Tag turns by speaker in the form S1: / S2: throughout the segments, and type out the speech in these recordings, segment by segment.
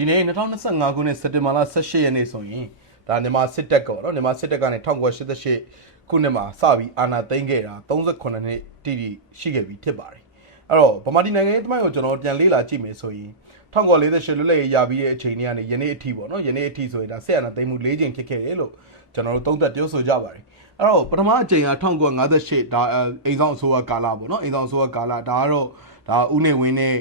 S1: ဒီနေ့2025ခုနှစ်စက်တင်ဘာလ18ရက်နေ့ဆိုရင်ဒါမြန်မာစစ်တပ်ကောနော်မြန်မာစစ်တပ်ကနေ1988ခုနှစ်မှာစပြီးအာဏာသိမ်းခဲ့တာ38နှစ်တိတိရှိခဲ့ပြီဖြစ်ပါတယ်အဲ့တော့ဗမာပြည်နိုင်ငံရေးသမိုင်းကိုကျွန်တော်ပြန်လေ့လာကြည့်မယ်ဆိုရင်1948လွတ်လပ်ရေးရပြီးတဲ့အချိန်ကနေယနေ့အထိပေါ့နော်ယနေ့အထိဆိုရင်ဒါဆက်အာဏာသိမ်းမှု၄ချိန်ဖြစ်ခဲ့တယ်လို့ကျွန်တော်တို့သုံးသပ်ပြောဆိုကြပါတယ်အဲ့တော့ပထမအချိန်က1958ဒါအိမ်ဆောင်အစိုးရကာလပေါ့နော်အိမ်ဆောင်အစိုးရကာလဒါကတော့ဒါဦးနေဝင်းနဲ့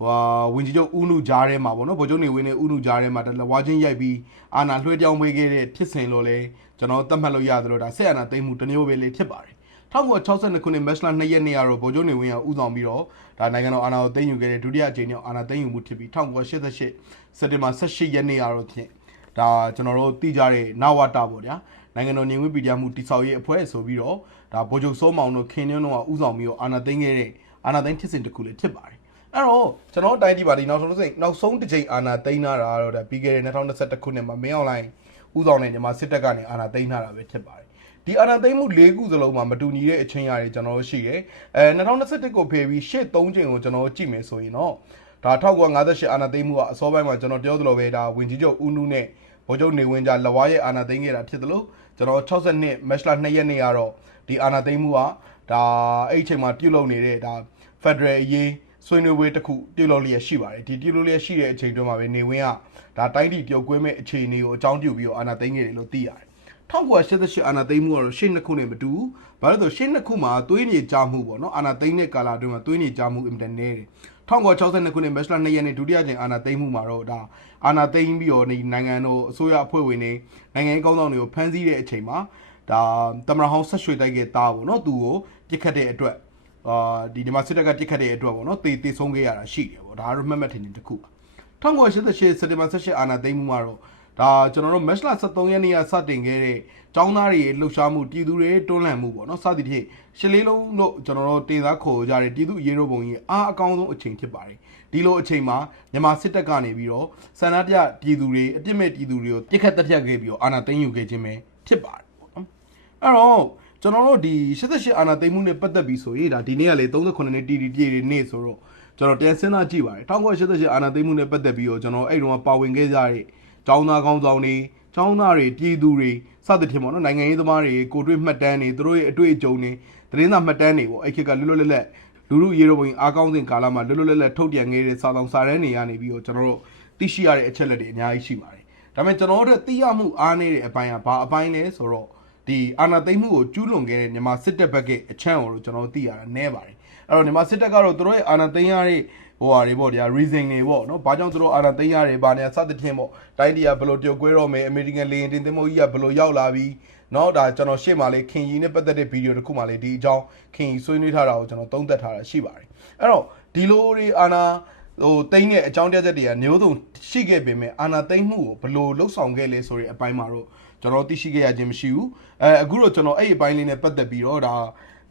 S1: ဟိုဝင်ကြီးချုပ်ဦးနုကြားထဲမှာပေါ့နော်ဗိုလ်ချုပ်နေဝင်းနဲ့ဦးနုကြားထဲမှာတလဝါချင်းရိုက်ပြီးအာနာလွှဲပြောင်းပေးခဲ့တဲ့ဖြစ်စဉ်လို့လဲကျွန်တော်သတ်မှတ်လို့ရတယ်လို့ဒါဆက်အာနာသိမ်းမှုတစ်မျိုးပဲလေဖြစ်ပါတယ်1962ခုနှစ်မတ်လ2ရက်နေ့ကတော့ဗိုလ်ချုပ်နေဝင်းကဥဆောင်ပြီးတော့ဒါနိုင်ငံတော်အာဏာကိုသိမ်းယူခဲ့တဲ့ဒုတိယအကြိမ်မြောက်အာဏာသိမ်းယူမှုဖြစ်ပြီး1988စက်တင်ဘာ18ရက်နေ့ကတော့ဖြင့်ဒါကျွန်တော်တို့သိကြတဲ့နဝတာပေါ့ဗျာနိုင်ငံတော်ညီဝင်းပြည်တရားမှုတိဆောက်ရေးအဖွဲ့ဆိုပြီးတော့ဒါဗိုလ်ချုပ်စိုးမောင်တို့ခင်ညွန်းတို့ကဥဆောင်ပြီးတော့အာဏာသိမ်းခဲ့တဲ့အာဏာသိမ်းဖြစ်စဉ်တစ်ခုလည်းဖြစ်ပါတယ် အဲ့တော့ကျွန်တော်တို့တိုင်းပြည်ပါဒီနောက်ဆုံးတစ်စိမ်နောက်ဆုံးတစ်ချိန်အာဏာသိမ်းလာတာကတော့ဒါပြီးခဲ့တဲ့2021ခုနှစ်မှာမင်းအောင်လိုင်းဥဆောင်တဲ့မြန်မာစစ်တပ်ကနေအာဏာသိမ်းလာတာပဲဖြစ်ပါတယ်ဒီအာဏာသိမ်းမှု၄ခုစလုံးမှာမတူညီတဲ့အချင်းအရာတွေကျွန်တော်တို့ရှိတယ်အဲ2021ကိုဖယ်ပြီးရှေ့၃ချိန်ကိုကျွန်တော်တို့ကြည့်မယ်ဆိုရင်တော့ဒါ1958အာဏာသိမ်းမှုကအစောပိုင်းမှာကျွန်တော်ပြောသလိုပဲဒါဝင်ကြီးချုပ်ဦးနုနဲ့ဗိုလ်ချုပ်နေဝင်းကြားလဝါရဲ့အာဏာသိမ်းခဲ့တာဖြစ်တယ်လို့ကျွန်တော်62မက်လ2ရက်နေ့ကတော့ဒီအာဏာသိမ်းမှုကဒါအဲ့ဒီအချိန်မှာပြုလုပ်နေတဲ့ဒါ Federal အရေး ဆွေးနွေးပွဲတစ်ခုပြုလုပ်လျက်ရှိပါတယ်ဒီပြုလုပ်လျက်ရှိတဲ့အချိန်တွင်းမှာပဲနေဝင်းကဒါတိုင်းပြည်ပြုတ်ကွဲမဲ့အခြေအနေကိုအကြောင်းပြုပြီးတော့အာဏာသိမ်းခဲ့တယ်လို့သိရတယ်1988အာဏာသိမ်းမှုကတော့ရှေ့နှစ်ခုနဲ့မတူဘူး။ဘာလို့လဲဆိုရှေ့နှစ်ခုမှာသွေးမြေကြမှုပေါ့နော်အာဏာသိမ်းတဲ့ကာလအတွင်းမှာသွေးမြေကြမှုအင်တာနက်တယ်1962ခုနှစ်မတ်လ2ရက်နေ့ဒုတိယကြိမ်အာဏာသိမ်းမှုမှာတော့ဒါအာဏာသိမ်းပြီးတော့ဒီနိုင်ငံတော်အစိုးရအဖွဲ့ဝင်တွေနိုင်ငံရေးကောင်းဆောင်တွေကိုဖမ်းဆီးတဲ့အချိန်မှာဒါတမရဟောင်းဆက်ရွှေတိုက်ခဲ့တာပေါ့နော်သူ့ကိုပြစ်ခတ်တဲ့အတွက် အာဒီဒီမှာစစ်တပ်ကပြစ်ခတ်တဲ့အတွက်ပေါ့နော်တေတေဆုံးခဲ့ရတာရှိတယ်ပေါ့ဒါကတော့မှတ်မှတ်ထင်ထင်တစ်ခုပါ1988စက်တင်ဘာ18အာဏာသိမ်းမှုမှာတော့ဒါကျွန်တော်တို့ match လ73ရက်နေ့ကစတင်ခဲ့တဲ့ចောင်းသားတွေလှုပ်ရှားမှုပြည်သူတွေတွန်းလှန်မှုပေါ့နော်စသည်ဖြင့်ရှစ်လေးလုံးလို့ကျွန်တော်တို့တင်စားခေါ်ကြတဲ့ပြည်သူရေရိုးပုံကြီးအားအကောင်းဆုံးအချိန်ဖြစ်ပါတယ်ဒီလိုအချိန်မှာမြန်မာစစ်တပ်ကနေပြီးတော့စန္ဒပြပြည်သူတွေအပြစ်မဲ့ပြည်သူတွေကိုပြစ်ခတ်တပ်ဖြတ်ခဲ့ပြီးတော့အာဏာသိမ်းယူခဲ့ခြင်းပဲဖြစ်ပါတယ်ပေါ့နော်အဲ့တော့ ကျွန်တော်တို့ဒီ88အာဏာသိမ်းမှုနဲ့ပတ်သက်ပြီးဆိုရင်ဒါဒီနေ့ကလေ38နှစ်တီတီပြည့်တဲ့နေ့ဆိုတော့ကျွန်တော်ပြန်စဉ်းစားကြည့်ပါတယ်1988အာဏာသိမ်းမှုနဲ့ပတ်သက်ပြီးတော့ကျွန်တော်အဲ့တုန်းကပါဝင်ခဲ့ကြတဲ့ចောင်းသားကောင်းဆောင်တွေចောင်းသားတွေပြည်သူတွေစသဖြင့်ပေါ့နော်နိုင်ငံရေးသမားတွေကိုတွေ့မှတ်တမ်းတွေသူတို့ရဲ့အတွေ့အကြုံတွေသတင်းစာမှတ်တမ်းတွေပေါ့အဲ့ခေတ်ကလွတ်လွတ်လပ်လပ်လူလူရေရောပုံအားကောင်းစဉ်ကာလမှာလွတ်လွတ်လပ်လပ်ထုတ်ပြန်ခဲ့တဲ့စာဆောင်စာတမ်းတွေကနေပြီးတော့ကျွန်တော်တို့သိရှိရတဲ့အချက်လက်တွေအများကြီးရှိပါတယ်ဒါပေမဲ့ကျွန်တော်တို့သိရမှုအားနည်းတဲ့အပိုင်းကဘာအပိုင်းလဲဆိုတော့ ဒီအာဏာသိမ်းမှုကိုကျူးလွန်ခဲ့တဲ့မြန်မာစစ်တပ်ဘက်ကအချမ်းကိုတော့ကျွန်တော်သိရတာနည်းပါတယ်အဲ့တော့မြန်မာစစ်တပ်ကတော့သူတို့ရဲ့အာဏာသိမ်းရတဲ့ဟိုဟာတွေပေါ့တရား reason တွေပေါ့နော်ဘာကြောင့်သူတို့အာဏာသိမ်းရတယ်ဘာညာစသဖြင့်ပေါ့တိုင်းပြည်ကဘယ်လိုတယောက်ကွဲတော့မယ်အမေရိကန်လေယာဉ်တင်သင်္ဘောကြီးကဘယ်လိုရောက်လာပြီးနော်ဒါကျွန်တော်ရှေ့မှာလေးခင်ကြီးနဲ့ပတ်သက်တဲ့ဗီဒီယိုတစ်ခုမှလေးဒီအကြောင်းခင်ကြီးဆွေးနွေးထားတာကိုကျွန်တော်သုံးသပ်ထားတာရှိပါတယ်အဲ့တော့ဒီလိုတွေအာဏာဟိုတိမ့်တဲ့အကြောင်းတရားချက်တွေကမျိုးစုံရှိခဲ့ပေမဲ့အာဏာသိမ်းမှုကိုဘယ်လိုလှုပ်ဆောင်ခဲ့လဲဆိုတဲ့အပိုင်းမှာတော့ ကျွန်တော်သိရှိခဲ့ရခြင်းမရှိဘူးအဲအခုတော့ကျွန်တော်အဲ့ဒီအပိုင်းလေးနဲ့ပတ်သက်ပြီးတော့ဒါ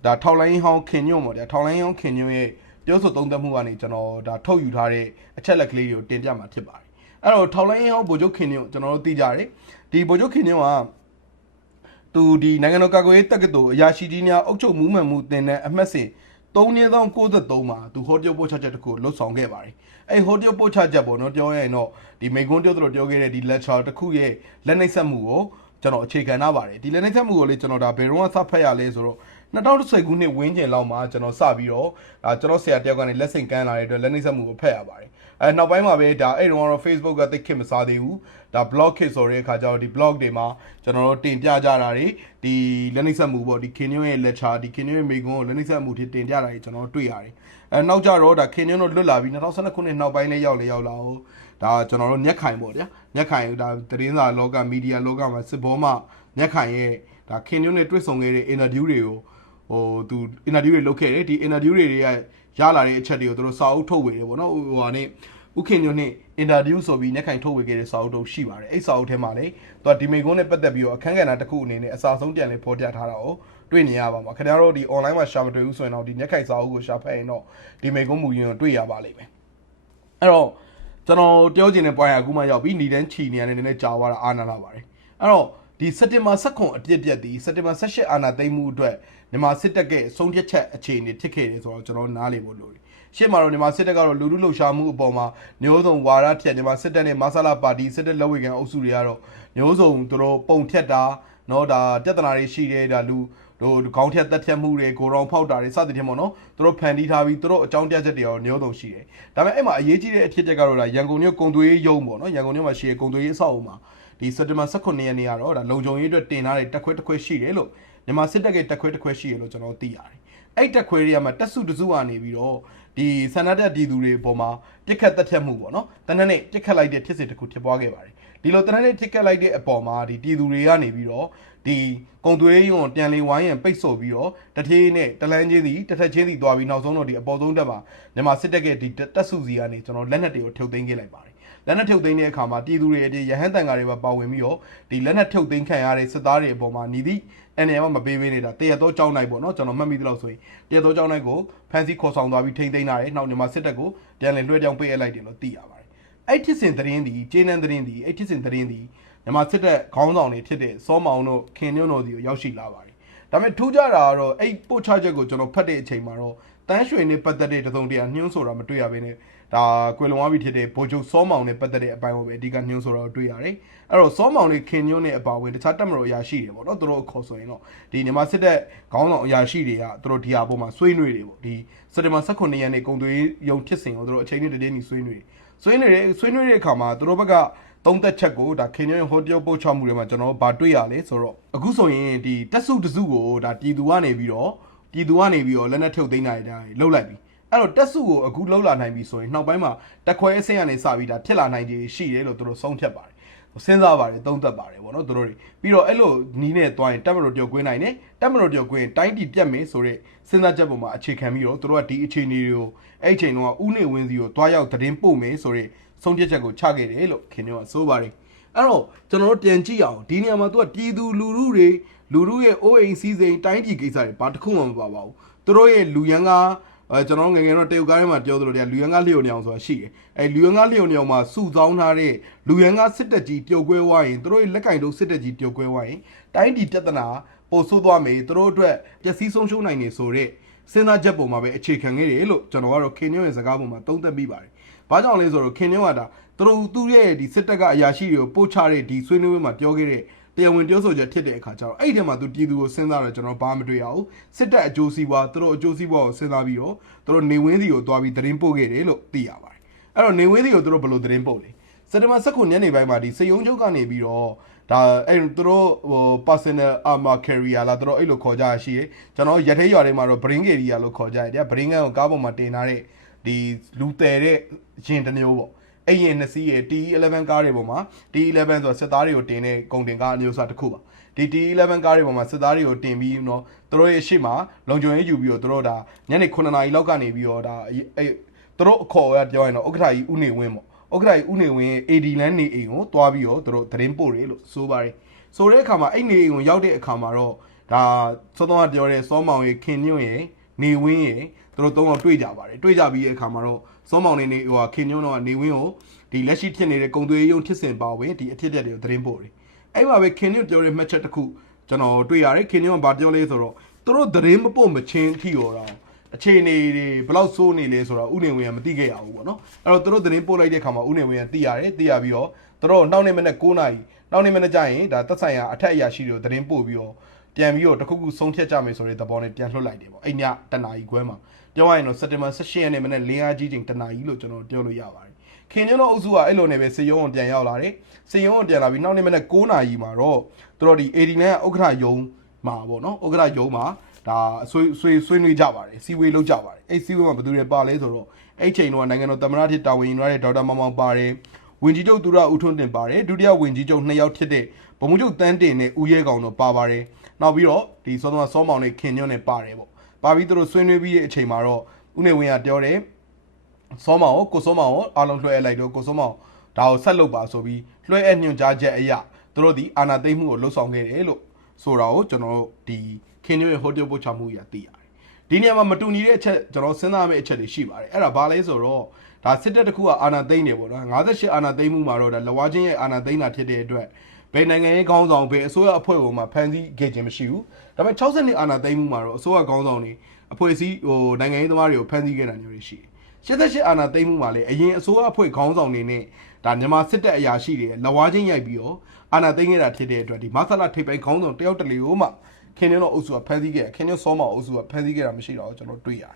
S1: ဒါထောက်လိုင်းဟောင်းခင်ညွန့်ပေါ့ဗျာထောက်လိုင်းဟောင်းခင်ညွန့်ရဲ့ပြောဆိုသုံးသပ်မှုကနေကျွန်တော်ဒါထုတ်ယူထားတဲ့အချက်လက်ကလေးတွေကိုတင်ပြမှာဖြစ်ပါတယ်အဲ့တော့ထောက်လိုင်းဟောင်းဗိုလ်ချုပ်ခင်ညွန့်ကျွန်တော်တို့သိကြတယ်ဒီဗိုလ်ချုပ်ခင်ညွန့်ကသူဒီနိုင်ငံတော်ကာကွယ်ရေးတက္ကသိုလ်အရာရှိကြီးများအုပ်ချုပ်မှုမှန်မှုတင်တဲ့အမှတ်စဉ်3993မှာသူဟောပြောပို့ချချက်တစ်ခုလှုပ်ဆောင်ခဲ့ပါတယ်အဲ့ဟောပြောပို့ချချက်ပေါ့နော်ပြောရရင်တော့ဒီမိကွန်းပြောသလိုပြောခဲ့တဲ့ဒီ lecture တစ်ခုရဲ့လက်နှိပ်ဆက်မှုကို ကျွန်တော်အခြေခံထားပါတယ်ဒီလက်နှိပ်ဆက်မှုကိုလေကျွန်တော်ဒါဘယ်တော့မှစဖတ်ရလဲဆိုတော့2010ခုနှစ်ဝင်းကျင်လောက်မှာကျွန်တော်စပြီးတော့ဒါကျွန်တော်ဆရာတယောက်ကနေလက်ဆင့်ကမ်းလာတဲ့အတွက်လက်နှိပ်ဆက်မှုကိုဖတ်ရပါတယ်အဲနောက်ပိုင်းမှာပဲဒါအဲ့တုန်းကတော့ Facebook ကသိခက်မစားသေးဘူးဒါ blog ခေတ်ဆိုတဲ့အခါကျတော့ဒီ blog တွေမှာကျွန်တော်တို့တင်ပြကြတာတွေဒီလက်နှိပ်ဆက်မှုပေါ့ဒီခင်ညွန့်ရဲ့ lecture ဒီခင်ညွန့်ရဲ့မိကုန်းကိုလက်နှိပ်ဆက်မှုထိတင်ပြတာတွေကျွန်တော်တွေ့ရတယ်အဲနောက်ကြတော့ဒါခင်ညွန့်တို့လွတ်လာပြီး2012ခုနှစ်နောက်ပိုင်းလေးရောက်လေရောက်လာအောင် ဒါကျွန်တော်တို့ညက်ခိုင်ပေါ့ဗျာညက်ခိုင်ဒါသတင်းစာလောကမီဒီယာလောကမှာစစ်ဘောမှညက်ခိုင်ရဲ့ဒါခင်ညွန့်နဲ့တွေ့ဆုံခဲ့တဲ့ interview တွေကိုဟိုသူ interview တွေလုပ်ခဲ့တယ်ဒီ interview တွေတွေကရလာတဲ့အချက်တွေကိုသူတို့စာအုပ်ထုတ်ဝေတယ်ပေါ့နော်ဟိုဟာနဲ့ဥခင်ညွန့်နဲ့ interview ဆိုပြီးညက်ခိုင်ထုတ်ဝေခဲ့တဲ့စာအုပ်တို့ရှိပါတယ်အဲ့စာအုပ်ထဲမှာလေသူကဒီမိကုန်းနဲ့ပတ်သက်ပြီးတော့အခန်းကဏ္ဍတစ်ခုအနေနဲ့အစာဆုံးပြန်လေးဖော်ပြထားတာကိုတွေ့နေရပါမှာခင်ဗျားတို့ဒီ online မှာရှာမတွေ့ဘူးဆိုရင်တော့ဒီညက်ခိုင်စာအုပ်ကိုရှာဖတ်ရင်တော့ဒီမိကုန်းမူရင်းကိုတွေ့ရပါလိမ့်မယ်အဲ့တော့ ကျွန်တော်ပြောချင်တဲ့ point ကအခုမှရောက်ပြီးညီတန်းချီနေရတယ်နည်းနည်းကြာသွားတာအားနာလာပါတယ်အဲ့တော့ဒီစက်တင်ဘာ16အပြည့်ပြည့်ဒီစက်တင်ဘာ18အာဏာသိမ်းမှုအတွက်မြန်မာစစ်တပ်ရဲ့ဆုံးဖြတ်ချက်အခြေအနေဖြစ်ခဲ့တယ်ဆိုတော့ကျွန်တော်နားလည်ဖို့လိုတယ် ရှေ့မှာတော့မြန်မာစစ်တပ်ကတော့လူလူလှုပ်ရှားမှုအပေါ်မှာမျိုးစုံဝါဒဖြတ်မြန်မာစစ်တပ်နဲ့မဆလာပါတီစစ်တပ်လက်ဝဲကန်အုပ်စုတွေကတော့မျိုးစုံသူတို့ပုံဖြတ်တာเนาะဒါပြဿနာတွေရှိတယ်ဒါလူ တို့ခေါင်းထက်တက်ဖြတ်မှုတွေကိုရောင်ဖောက်တာတွေစသဖြင့်ပေါ့နော်သူတို့ဖန်တီးထားပြီးသူတို့အကြောင်းပြချက်တွေရောမျိုးစုံရှိတယ်ဒါပေမဲ့အဲ့မှာအရေးကြီးတဲ့အဖြစ်အချက်ကတော့ဒါရန်ကုန်မြို့ကုံသွေးရုံပေါ့နော်ရန်ကုန်မြို့မှာရှိတဲ့ကုံသွေးရေးအဆောက်အအုံမှာဒီစက်တင်ဘာ18ရက်နေ့ကတော့ဒါလုံခြုံရေးအတွက်တင်ထားတဲ့တက်ခွဲတက်ခွဲရှိတယ်လို့မြန်မာစစ်တပ်ကတက်ခွဲတက်ခွဲရှိတယ်လို့ကျွန်တော်သိရတယ်အဲ့တက်ခွဲတွေကမှတက်စုတစုကနေပြီးတော့ ဒီဆန္ဒတက်ပြည်သူတွေပေါ်မှာပြစ်ခတ်တက်ဖြတ်မှုပေါ့နော်တနက်နေ့ပြစ်ခတ်လိုက်တဲ့ဖြစ်စဉ်တစ်ခုဖြစ်ပွားခဲ့ပါတယ်ဒီလိုတနက်နေ့ပြစ်ခတ်လိုက်တဲ့အပေါ်မှာဒီပြည်သူတွေကနေပြီးတော့ဒီကုံသွေးရုံပြန်လီဝိုင်းရန်ပိတ်ဆို့ပြီးတော့တထေးနဲ့တလန်းချင်းစီတစ်ထက်ချင်းစီသွားပြီးနောက်ဆုံးတော့ဒီအပေါ်ဆုံးတက်မှာမြန်မာစစ်တပ်ကဒီတက်စုစီကနေကျွန်တော်လက်နက်တွေကိုထုတ်သိမ်းခဲ့လိုက်ပါတယ် လက်နက်ထုတ်သိမ်းတဲ့အခါမှာပြည်သူတွေအတင်းရဟန်းတန်ဃာတွေပါပါဝင်ပြီးတော့ဒီလက်နက်ထုတ်သိမ်းခံရတဲ့စစ်သားတွေအပေါ်မှာညီသည့်အနေနဲ့မပေးပေးနေတာတရတော့ကြောင်းနိုင်ပေါ့နော်ကျွန်တော်မှတ်မိသလောက်ဆိုရင်တရတော့ကြောင်းနိုင်ကိုဖန်စီခေါ်ဆောင်သွားပြီးထိမ့်သိမ်းတာတယ်နောက်မြန်မာစစ်တပ်ကိုပြန်လည်လွှဲပြောင်းပေးအပ်လိုက်တယ်လို့သိရပါတယ်အဲ့ထစ်စင်သတင်းဒီကျေးနန်းသတင်းဒီအဲ့ထစ်စင်သတင်းဒီမြန်မာစစ်တပ်ခေါင်းဆောင်တွေဖြစ်တဲ့စောမောင်တို့ခင်ညွန့်တို့စီကိုရောက်ရှိလာပါတယ်ဒါပေမဲ့ထူးခြားတာကတော့အဲ့ပို့ချချက်ကိုကျွန်တော်ဖတ်တဲ့အချိန်မှာတော့တန်းရွှေနဲ့ပတ်သက်တဲ့တစုံတရာညှို့ဆိုတာမတွေ့ရဘဲနဲ့ ဒါကွယ်လွန်သွားပြီဖြစ်တဲ့ဗိုလ်ချုပ်စောမောင်နဲ့ပတ်သက်တဲ့အပိုင်းကိုပဲအဓိကညှို့ဆိုတာကိုတွေ့ရတယ်။အဲ့တော့စောမောင်နဲ့ခင်ညွန့်နဲ့အပါအဝင်တခြားတက်မတော်အရာရှိတွေပေါ့နော်သူတို့အခေါ်ဆိုရင်တော့ဒီမြန်မာစစ်တပ်ခေါင်းဆောင်အရာရှိတွေကသူတို့ဒီဟာပေါ်မှာဆွေးနွေးတွေပေါ့ဒီစက်တင်ဘာ18ရက်နေ့ကုန်သွေးရုံဖြစ်စဉ်ကိုသူတို့အချိန်နဲ့တည်းနေ့ဆွေးနွေးဆွေးနွေးတယ်ဆွေးနွေးတဲ့အခါမှာသူတို့ဘက်ကသုံးသက်ချက်ကိုဒါခင်ညွန့်ဟိုတယောပို့ချမှုတွေမှာကျွန်တော်တို့ဗာတွေ့ရလဲဆိုတော့အခုဆိုရင်ဒီတက်စုတစုကိုဒါပြည်သူကနေပြီးတော့ပြည်သူကနေပြီးတော့လက်နက်ထုတ်သိမ်းတာတွေလှုပ်လိုက်ပြီ အဲ့တော့တက်စုကိုအခုလှုပ်လာနိုင်ပြီဆိုရင်နောက်ပိုင်းမှာတက်ခွဲအဆင့်ကနေစပြီးဒါဖြစ်လာနိုင်ခြေရှိတယ်လို့သူတို့ဆုံးဖြတ်ပါတယ်စဉ်းစားပါတယ်သုံးသက်ပါတယ်ဗောနော်သူတို့တွေပြီးတော့အဲ့လိုနီးနဲ့တွိုင်းတက်မလို့တယောက်ကွင်းနိုင်တယ်တက်မလို့တယောက်ကွင်းတိုင်းပြည်ပြတ်မယ်ဆိုတော့စဉ်းစားချက်ပေါ်မှာအခြေခံပြီးတော့သူတို့ကဒီအခြေအနေတွေကိုအဲ့အချိန်တုန်းကဥနေဝင်းစီကိုတွားရောက်သတင်းပို့မယ်ဆိုတော့ဆုံးဖြတ်ချက်ကိုချခဲ့တယ်လို့ခင်ဗျာဆိုပါတယ်အဲ့တော့ကျွန်တော်တို့ပြန်ကြည့်အောင်ဒီနေရာမှာသူကပြည်သူလူထုတွေလူထုရဲ့အိုးအိမ်စီးစိမ်တိုင်းပြည်ကိစ္စတွေဘာတစ်ခုမှမပါပါဘူးသူတို့ရဲ့လူရန်ကား အဲကျွန်တော်ငယ်ငယ်တော့တရုတ်ကားထဲမှာပြောသလိုတည်းလူရန်ကားလျှို့နေအောင်ဆိုတာရှိတယ်အဲလူရန်ကားလျှို့နေအောင်မှာစုဆောင်းထားတဲ့လူရန်ကားစစ်တပ်ကြီးပြုတ်ကွဲသွားရင်သူတို့ရဲ့လက်ကင်တို့စစ်တပ်ကြီးပြုတ်ကွဲသွားရင်တိုင်းပြည်ပြဿနာပိုဆိုးသွားမယ်သူတို့အတွက်ပျက်စီးဆုံးရှုံးနိုင်နေဆိုတဲ့စဉ်းစားချက်ပုံမှာပဲအခြေခံခဲ့တယ်လို့ကျွန်တော်ကတော့ခင်ညွန့်ရဲ့စကားပုံမှာသုံးသပ်ပြီးပါတယ်။ဘာကြောင့်လဲဆိုတော့ခင်ညွန့်ကဒါသူတို့သူ့ရဲ့ဒီစစ်တပ်ကအရာရှိတွေကိုပို့ချတဲ့ဒီဆွေးနွေးပွဲမှာပြောခဲ့တဲ့ တရားဝင်ပြောဆိုချက်ဖြစ်တဲ့အခါကျတော့အဲ့ဒီထဲမှာသူပြည်သူကိုစဉ်းစားတော့ကျွန်တော်ဘာမှမတွေ့ရဘူးစစ်တပ်အကျိုးစီးပွားသူတို့အကျိုးစီးပွားကိုစဉ်းစားပြီးတော့သူတို့နေဝင်းစီကိုတွားပြီးသတင်းပို့ခဲ့တယ်လို့သိရပါတယ်အဲ့တော့နေဝင်းစီကိုသူတို့ဘယ်လိုသတင်းပို့လဲစက်တဘာ19ညနေပိုင်းမှာဒီစေယုံချုပ်ကနေပြီးတော့ဒါအဲ့သူတို့ဟို personal armor carrier လာသူတို့အဲ့လိုခေါ်ကြရရှိတယ်ကျွန်တော်ရထဲရွာထဲမှာတော့ brain carrier လို့ခေါ်ကြရတယ် brain ကန်ကိုကားပေါ်မှာတင်ထားတဲ့ဒီလူတယ်တဲ့ရင်တစ်မျိုးပေါ့ အဲ့ရင်နှစ်စီးရဲ့ T11 ကားတွေပေါ်မှာ T11 ဆိုတော့စစ်သားတွေကိုတင်တဲ့ကုန်တင်ကားအမျိုးအစားတစ်ခုပါဒီ T11 ကားတွေပေါ်မှာစစ်သားတွေကိုတင်ပြီးတော့သူတို့ရဲ့ရှေ့မှာလုံခြုံရေးယူပြီးတော့သူတို့ဒါညနေ9နာရီလောက်ကနေပြီးတော့ဒါအဲ့သူတို့အခေါ်ရပြောရင်တော့ဥက္ကဋ္ဌကြီးဦးနေဝင်းပေါ့ဥက္ကဋ္ဌကြီးဦးနေဝင်းရဲ့ AD လန်းနေအိမ်ကိုတွားပြီးတော့သူတို့သတင်းပို့တယ်လို့ဆိုပါတယ်ဆိုတဲ့အခါမှာအဲ့နေအိမ်ကိုရောက်တဲ့အခါမှာတော့ဒါစောစောကပြောတဲ့စောမောင်ရဲ့ခင်ညွန့်ရဲ့နေဝင်းရဲ့သူတို့သုံးအောင်တွေ့ကြပါတယ်တွေ့ကြပြီးတဲ့အခါမှာတော့ စောမောင်နေနေဟိုခင်ညွန့်တော့နေဝင်းကိုဒီလက်ရှိဖြစ်နေတဲ့ကုံသွေးရုံဖြစ်စဉ်ပါဝင်ဒီအဖြစ်အပျက်တွေကိုသတင်းပို့တယ်အဲ့မှာပဲခင်ညွန့်ပြောတဲ့မှတ်ချက်တစ်ခုကျွန်တော်တွေ့ရတယ်ခင်ညွန့်ကဘာပြောလဲဆိုတော့သူတို့သတင်းမပို့မချင်းထီရောတော့အခြေအနေတွေဘယ်လောက်ဆိုးနေလဲဆိုတော့ဥနေဝင်းကမသိခဲ့ရဘူးပေါ့နော်အဲ့တော့သူတို့သတင်းပို့လိုက်တဲ့ခါမှာဥနေဝင်းကသိရတယ်သိရပြီးတော့သူတို့နောက်နေ့မနေ့9နာရီနောက်နေ့မနေ့ကျရင်ဒါသက်ဆိုင်ရာအထက်အရာရှိတွေကိုသတင်းပို့ပြီးတော့ပြန်ပြီးတော့တခုခုဆုံးဖြတ်ကြမယ်ဆိုတဲ့သဘောနဲ့ပြန်လွှတ်လိုက်တယ်ပေါ့အဲ့ညတနာရီခွဲမှာ ပြောရရင်တော့စက်တင်ဘာ18ရက်နေ့မနေ့လင်းအားကြီးချိန်တနာရီလို့ကျွန်တော်ပြောလို့ရပါတယ်ခင်ကျွန်းတို့အုပ်စုကအဲ့လိုနဲ့ပဲစေယုံကိုပြန်ရောက်လာတယ်စေယုံကိုပြန်လာပြီးနောက်နေ့မနေ့9နာရီမှာတော့သူတို့ဒီ89ဥက္ကဋ္ဌယုံမှာပေါ့နော်ဥက္ကဋ္ဌယုံမှာဒါဆွေးဆွေးဆွေးနွေးကြပါတယ်စီဝေးလုပ်ကြပါတယ်အဲ့စီဝေးမှာဘယ်သူတွေပါလဲဆိုတော့အဲ့ချိန်တော့နိုင်ငံတော်သမ္မတဖြစ်တာဝန်ယူရတဲ့ဒေါက်တာမောင်မောင်ပါတယ်ဝင်ကြီးချုပ်သူရဦးထွန်းတင်ပါတယ်ဒုတိယဝင်ကြီးချုပ်နှစ်ယောက်ဖြစ်တဲ့ဗိုလ်မှူးချုပ်တန်းတင်နဲ့ဦးရဲကောင်တို့ပါပါတယ်နောက်ပြီးတော့ဒီစောစောစောမောင်နဲ့ခင်ညွန့်နဲ့ပါတယ်ပေါ့ ပါပြီးသူတို့ဆွေးနွေးပြီးတဲ့အချိန်မှာတော့ဦးနေဝင်းကပြောတယ်စောမောင်ကိုကိုစောမောင်ကိုအားလုံးလွှဲအပ်လိုက်တော့ကိုစောမောင်ဒါကိုဆက်လုပ်ပါဆိုပြီးလွှဲအပ်ညွှန်ကြားချက်အရာသူတို့ဒီအာနာသိမ့်မှုကိုလှုပ်ဆောင်ခဲ့တယ်လို့ဆိုတာကိုကျွန်တော်တို့ဒီခင်ညွန့်ရဲ့ဟိုတယ်ပို့ချမှုအရာသိရတယ်ဒီနေရာမှာမတူညီတဲ့အချက်ကျွန်တော်စဉ်းစားမယ့်အချက်တွေရှိပါတယ်အဲ့ဒါဘာလဲဆိုတော့ဒါစစ်တပ်တစ်ခုကအာနာသိမ့်နေပေါ့နော်58အာနာသိမ့်မှုမှာတော့ဒါလဝါချင်းရဲ့အာနာသိမ့်တာဖြစ်တဲ့အတွက် ဘယ်နိုင်ငံရေးခေါင်းဆောင်ဘယ်အစိုးရအဖွဲ့ပေါ်မှာဖန်ဆီးခဲ့ခြင်းမရှိဘူးဒါပေမဲ့60နှစ်အာနာသိမ့်မှုမှာတော့အစိုးရခေါင်းဆောင်တွေအဖွဲ့အစည်းဟိုနိုင်ငံရေးသမားတွေကိုဖန်ဆီးခဲ့တာမျိုးတွေရှိတယ်88အာဏာသိမ်းမှုမှာလေအရင်အစိုးရအဖွဲ့ခေါင်းဆောင်တွေနဲ့ဒါမြန်မာစစ်တပ်အရာရှိတွေလက်ဝါးချင်းရိုက်ပြီးတော့အာဏာသိမ်းခဲ့တာဖြစ်တဲ့အတွက်ဒီမဆလာထိပ်ပိုင်းခေါင်းဆောင်တယောက်တလေကိုမှခင်ဗျားတို့အုပ်စုကဖမ်းဆီးခဲ့ခင်ဗျားစောမအုပ်စုကဖမ်းဆီးခဲ့တာမရှိတော့ကျွန်တော်တွေ့ရတယ်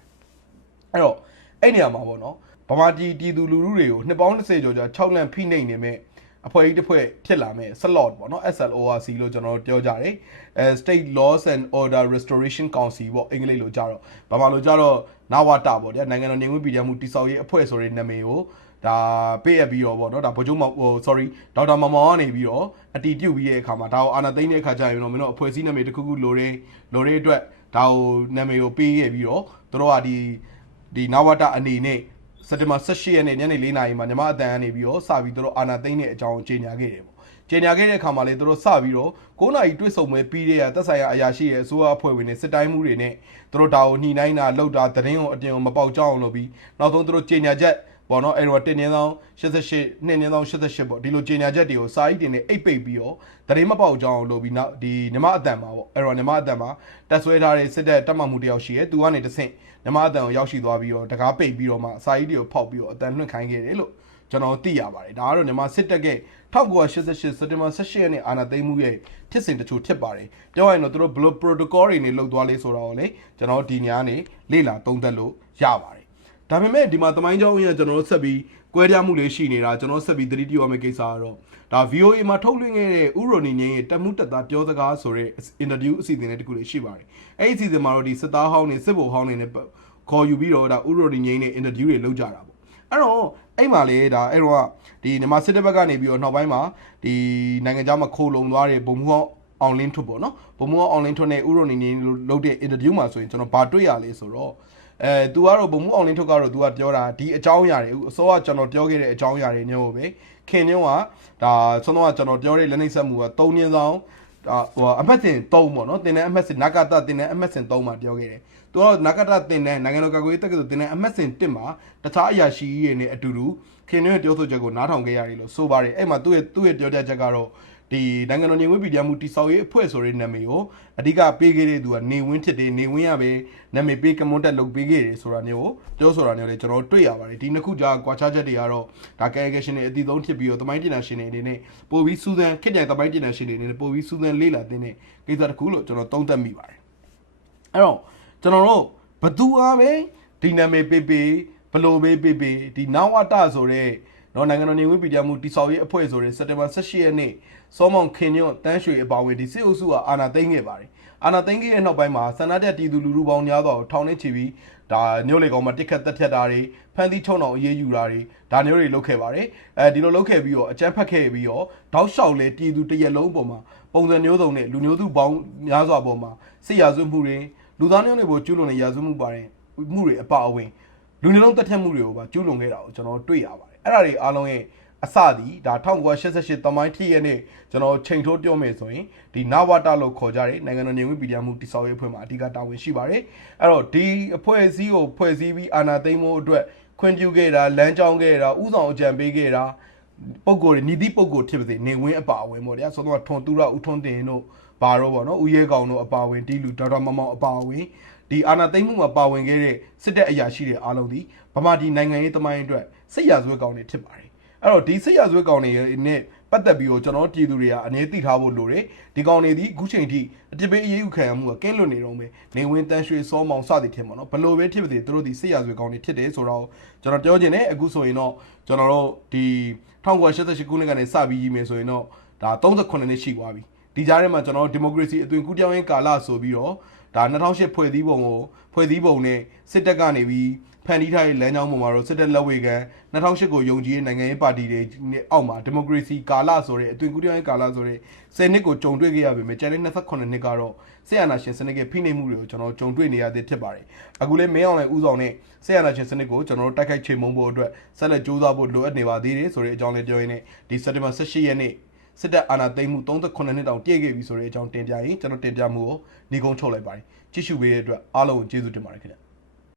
S1: အဲ့တော့အဲ့နေရာမှာပေါ့နော်ဗမာပြည်ပြည်သူလူထုတွေကိုနှစ်ပေါင်း20ကျော်ကြာ6လန့်ဖိနှိပ်နေမဲ့ အဖွဲ့အစည်းတစ်ဖွဲ့ဖြစ်လာမဲ့ slot ပေါ့နော် SLORC လို့ကျွန်တော်တို့ပြောကြတယ်အဲ State Laws and Order Restoration Council ပေါ့အင်္ဂလိပ်လိုကြတော့ဗမာလိုကြတော့နဝတာပေါ့ဗျာနိုင်ငံတော်နေဝင်ပြည်ထောင်မှုတိစောက်ရေးအဖွဲ့ဆိုတဲ့နာမည်ကိုဒါပေးရပြီးတော့ပေါ့နော်ဒါဗိုလ်ချုပ်မောင်ဟို sorry ဒေါက်တာမောင်မောင်ကနေပြီးတော့အတီးပြုတ်ပြီးတဲ့အခါမှာဒါကိုအာနာသိမ့်တဲ့အခါကျရင်တော့မင်းတို့အဖွဲ့အစည်းနာမည်တစ်ခုခုလိုတယ်လိုတဲ့အတွက်ဒါကိုနာမည်ကိုပေးရပြီးတော့တို့ကဒီဒီနဝတာအနေနဲ့ စက်တင်ဘာ18ရက်နေ့ညနေ4နာရီမှာညီမအတန်ကနေပြီးတော့စပြီးတို့အာနာသိမ့်တဲ့အကြောင်းကိုကြေညာခဲ့တယ်ပေါ့ကြေညာခဲ့တဲ့အခါမှာလေတို့စပြီးတော့9နာရီတွေ့ဆုံပွဲပြီးတဲ့သက်ဆိုင်ရာအရာရှိရဲ့အစိုးရအဖွဲ့ဝင်တွေစစ်တိုင်းမှုတွေနဲ့တို့ဒါကိုညှိနှိုင်းတာလှုပ်တာသတင်းကိုအတင်ကိုမပေါက်ကြအောင်လုပ်ပြီးနောက်ဆုံးတို့ကြေညာချက်ပေါ့နော်အဲ့တော့တင်းတင်းဆောင်88နှစ်တင်းဆောင်88ပေါ့ဒီလိုကြေညာချက်တွေကိုစာအုပ်တင်နဲ့အိတ်ပိတ်ပြီးတော့သတင်းမပေါက်ကြအောင်လုပ်ပြီးနောက်ဒီညီမအတန်မှာပေါ့အဲ့တော့ညီမအတန်မှာတက်ဆွဲထားတဲ့စစ်တပ်တက်မှတ်မှုတယောက်ရှိရဲသူကနေတဆင့် ညီမအတန်ကိုရောက်ရှိသွားပြီးတော့တကားပိတ်ပြီးတော့မှစာအုပ်တွေကိုဖောက်ပြီးတော့အတန်လွှင့်ခိုင်းခဲ့တယ်လို့ကျွန်တော်သိရပါတယ်ဒါကတော့မြန်မာစစ်တပ်က1988စက်တင်ဘာ18ရက်နေ့အာဏာသိမ်းမှုရဲ့ဖြစ်စဉ်တချို့ဖြစ်ပါတယ်ပြောရရင်တော့သူတို့ဘယ်လို protocol တွေနဲ့လုပ်သွားလဲဆိုတာကိုလေကျွန်တော်ဒီညနေလေ့လာသုံးသပ်လို့ရပါတယ် ဒါပေမဲ့ဒီမှာတမိုင်းကြောင်းအရကျွန်တော်တို့ဆက်ပြီးကွဲပြားမှုလေးရှိနေတာကျွန်တော်ဆက်ပြီးသတိပြုရမယ့်ကိစ္စကတော့ဒါ VOA မှာထုတ်လွှင့်ခဲ့တဲ့ဥရိုနီငင်းရဲ့တက်မှုတက်သားပြောစကားဆိုတဲ့ interview အစီအစဉ်လေးတစ်ခုလေးရှိပါတယ်အဲ့ဒီအစီအစဉ်မှာတော့ဒီစစ်သားဟောင်းတွေစစ်ဗိုလ်ဟောင်းတွေနဲ့ခေါ်ယူပြီးတော့ဒါဥရိုနီငင်းနဲ့ interview တွေလုပ်ကြတာပေါ့အဲ့တော့အဲ့မှာလေဒါအဲ့တော့ဒီမြန်မာစစ်တပ်ဘက်ကနေပြီးတော့နောက်ပိုင်းမှာဒီနိုင်ငံခြားမှာခိုးလုံသွားတဲ့ဗိုလ်မှူးအောင်လင်းထွတ်ပေါ့နော်ဗိုလ်မှူးအောင်လင်းထွတ်နဲ့ဥရိုနီငင်းလုပ်တဲ့ interview မှာဆိုရင်ကျွန်တော်ဗာတွေ့ရလဲဆိုတော့ အဲသူကတော့ဗိုလ်မှူးအောင်လင်းထွတ်ကတော့သူကပြောတာဒီအကြောင်းအရာတွေအစောကကျွန်တော်ပြောခဲ့တဲ့အကြောင်းအရာတွေမျိုးပဲခင်ညွန်းကဒါဆုံးတော့ကျွန်တော်ပြောတဲ့လက်နှိပ်ဆက်မှုက၃ညင်းဆောင်ဒါဟိုအမှတ်စဉ်3ပေါ့နော်တင်တဲ့အမှတ်စဉ်နဂတတင်တဲ့အမှတ်စဉ်3မှာပြောခဲ့တယ်သူကတော့နဂတတင်တဲ့နိုင်ငံတော်ကာကွယ်ရေးတပ်ကဆိုတင်တဲ့အမှတ်စဉ်1မှာတခြားအရာရှိကြီးတွေနဲ့အတူတူခင်ညွန်းရဲ့ပြောဆိုချက်ကိုနားထောင်ခဲ့ရတယ်လို့ဆိုပါတယ်အဲ့မှာသူ့ရဲ့သူ့ရဲ့ပြောပြချက်ကတော့ ဒီနိုင်ငံတော်ညီဝင်းပြည်ပြမှုတိဆောက်ရေးအဖွဲ့ဆိုတဲ့နာမည်ကိုအဓိကပေးခဲ့တဲ့သူကနေဝင်းဖြစ်တယ်နေဝင်းရပဲနာမည်ပေးကမွန်တက်လုပ်ပေးခဲ့တယ်ဆိုတာမျိုးကိုပြောဆိုတာမျိုးလေကျွန်တော်တွေ့ရပါတယ်ဒီနှစ်ခုကြာကွာခြားချက်တွေကတော့ဒါကဲကရှင်တွေအတီသုံးဖြစ်ပြီးတော့သမိုင်းတင်နာရှင်တွေအနေနဲ့ပို့ပြီးစူးစမ်းခက်ကြသမိုင်းတင်နာရှင်တွေအနေနဲ့ပို့ပြီးစူးစမ်းလေးလာတဲ့ကိစ္စတစ်ခုလို့ကျွန်တော်သုံးသပ်မိပါတယ်အဲ့တော့ကျွန်တော်တို့ဘသူအားပဲဒီနာမည်ပေးပေးဘလို့ပေးပေးပေးဒီနဝတဆိုတဲ့ နော်နိုင်ငံတော်နေဝင်ပြည်ပြမှုတိဆောက်ရေးအဖွဲ့ဆိုတဲ့စက်တင်ဘာ18ရက်နေ့စောမောင်ခင်ညွန့်တန်းရွှေအပါဝင်ဒီစစ်အုပ်စုကအာဏာသိမ်းခဲ့ပါတယ်အာဏာသိမ်းခဲ့တဲ့နောက်ပိုင်းမှာဆန္ဒပြပြည်သူလူထုပေါင်းများစွာကိုထောင်နှင်းချပြီးဒါမျိုးလေကောင်မှာတစ်ခတ်တက်ဖြတ်တာတွေဖမ်းသီးချုံအောင်အေးအေးယူတာတွေဒါမျိုးတွေလုပ်ခဲ့ပါတယ်အဲဒီလိုလုပ်ခဲ့ပြီးတော့အကြမ်းဖက်ခဲ့ပြီးတော့တောက်လျှောက်လဲပြည်သူတရက်လုံးပေါ်မှာပုံစံမျိုးစုံနဲ့လူမျိုးစုပေါင်းများစွာပေါ်မှာစစ်ရာဇဝတ်မှုတွေလူသားမျိုးတွေပေါ်ကျူးလွန်တဲ့ရာဇဝတ်မှုပါတယ်မှုတွေအပအဝင်လူမျိုးလုံးတက်ထက်မှုတွေကိုပါကျူးလွန်ခဲ့တာကိုကျွန်တော်တွေ့ရပါတယ် အဲ့ဒါတွေအားလုံးရဲ့အစသည်ဒါ1988တမိုင်းထည့်ရတဲ့ကျွန်တော်ချိန်ထိုးပြောမယ်ဆိုရင်ဒီနဝတာလို့ခေါ်ကြတဲ့နိုင်ငံတော်ညီဝင်ပြည်မှုတိစောက်ရေးအဖွဲ့မှာအဓိကတာဝန်ရှိပါတယ်အဲ့တော့ဒီအဖွဲ့အစည်းကိုဖွဲ့စည်းပြီးအာဏာသိမ်းမှုအတွက်ခွင့်ပြုခဲ့တာလမ်းကြောင်းခဲ့တာဥဆောင်အကြံပေးခဲ့တာပုံကိုယ်တွေညီတိပုံကိုယ်ဖြစ်ပါစေနေဝင်းအပါအဝင်ပေါ့ဗျာဆိုတော့ထွန်တူရဦးထွန်းတင်တို့ဘာတော့ပေါ့နော်ဦးရဲကောင်တို့အပါအဝင်ဒီလူဒေါက်တာမမောင်အပါအဝင်ဒီအာဏာသိမ်းမှုမှာပါဝင်ခဲ့တဲ့စစ်တပ်အရာရှိတွေအားလုံးဒီဗမာပြည်နိုင်ငံရေးတမိုင်းအတွက် စစ်ရာဇဝတ်ကောင်တွေဖြစ်ပါတယ်အဲ့တော့ဒီစစ်ရာဇဝတ်ကောင်တွေနဲ့ပတ်သက်ပြီးတော့ကျွန်တော်ပြည်သူတွေကအနေသိထားဖို့လိုတယ်ဒီကောင်တွေဒီအခုချိန်ထိအတိပေးအရေးယူခံရမှုကကင်းလွတ်နေတော့မယ်နေဝင်တန်းရွှေစောမောင်စသည်ထင်ပါတော့ဘလို့ပဲဖြစ်ပါစေသူတို့ဒီစစ်ရာဇဝတ်ကောင်တွေဖြစ်တယ်ဆိုတော့ကျွန်တော်ပြောချင်တယ်အခုဆိုရင်တော့ကျွန်တော်တို့ဒီ1988ခုနှစ်ကနေစပြီးကြီးမယ်ဆိုရင်တော့ဒါ38နှစ်ရှိသွားပြီဒီကြားထဲမှာကျွန်တော်ဒီမိုကရေစီအသွင်ကူးပြောင်းရေးကာလဆိုပြီးတော့ဒါ2008ဖွဲ့စည်းပုံကိုဖွဲ့စည်းပုံနဲ့စစ်တပ်ကနေပြီး ဖန်တီးထားတဲ့လမ်းကြောင်းပေါ်မှာတော့စစ်တပ်လက်ဝဲကန်2008ကိုယုံကြည်တဲ့နိုင်ငံရေးပါတီတွေအောက်မှာဒီမိုကရေစီကာလဆိုတဲ့အသွင်ကူးပြောင်းရေးကာလဆိုတဲ့10နှစ်ကိုကြုံတွေ့ခဲ့ရပေမဲ့ကျန်တဲ့28နှစ်ကတော့ဆက်အာဏာရှင်စနစ်ကဖိနှိပ်မှုတွေကိုကျွန်တော်ကြုံတွေ့နေရသေးဖြစ်ပါတယ်အခုလေးမင်းအောင်လည်းဥဆောင်တဲ့ဆက်အာဏာရှင်စနစ်ကိုကျွန်တော်တို့တိုက်ခိုက်ချေမှုန်းဖို့အတွက်ဆက်လက်ကြိုးစားဖို့လိုအပ်နေပါသေးတယ်ဆိုတဲ့အကြောင်းလေးပြောရင်းနဲ့ဒီစက်တင်ဘာ18ရက်နေ့စစ်တပ်အာဏာသိမ်းမှု38နှစ်တောင်ပြည့်ခဲ့ပြီဆိုတဲ့အကြောင်းတင်ပြရင်ကျွန်တော်တင်ပြမှုကိုညီကုန်းချုပ်လိုက်ပါတယ်ကြည့်ရှုပေးတဲ့အတွက်အားလုံးကိုကျေးဇူးတင်ပါတယ်ခင်ဗျ